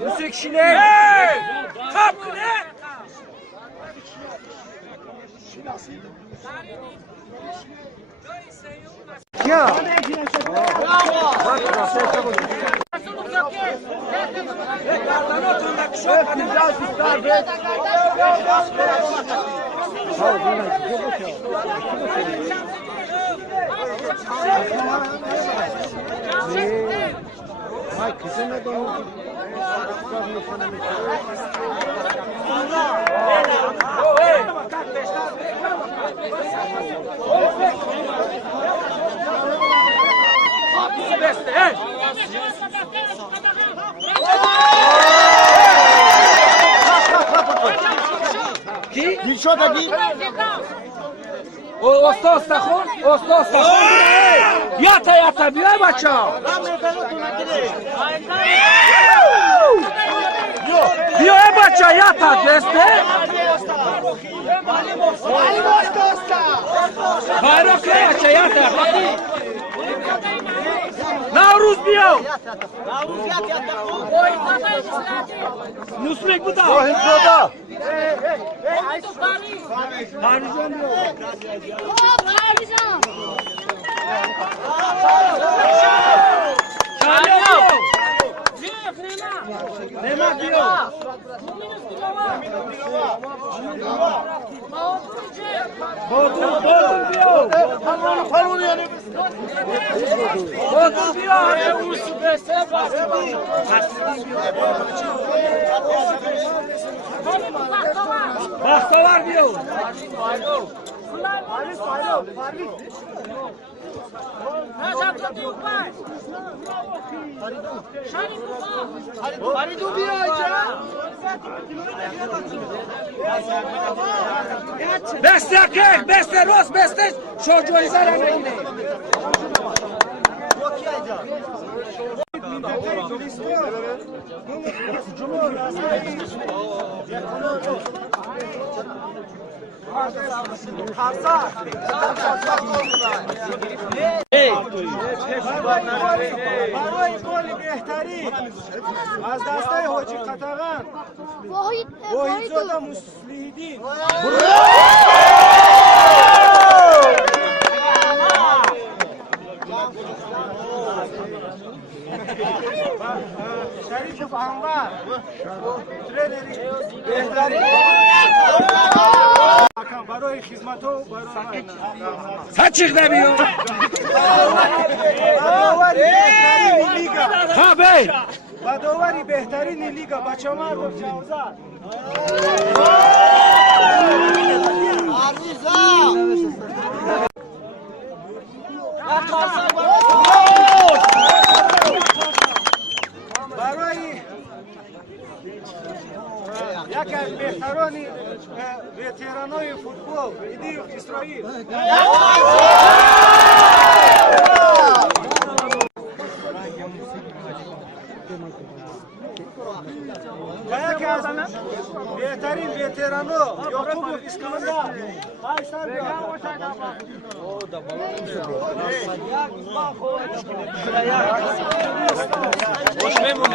Yüksek şile. Kapı ne? Ya. Ay kızına da Ki? Dilşo da değil. Osta خون osta خون yata بیای بچا بیای بچا yata دسته bayrak بچا yata Navruz بیاو Nusrik bu da Rahim Soda Haricam yok Nema diyor. Bodur diyor. Palonu yani. Bodur diyor. Ne usu beste bastı. Basta var diyor. Haridu bir ayca. Beste kek, beste roz, beste çocuğu izleme yine. برای گل بهتری از دسته حاجی قطغان واحدزاده مسلیدین شریف فهمبر بهتری برای خدمت و برای Saçık da biyo. بداوری بهترین لیگا Ha bey. بداوری بهترین لیگا بچه ما رو جوزا برای یکی از بهترین وترانای فوتبال ایدی اسرائیل و یکی از بهترین وترانا یعقوب اسکندر Boş memnun.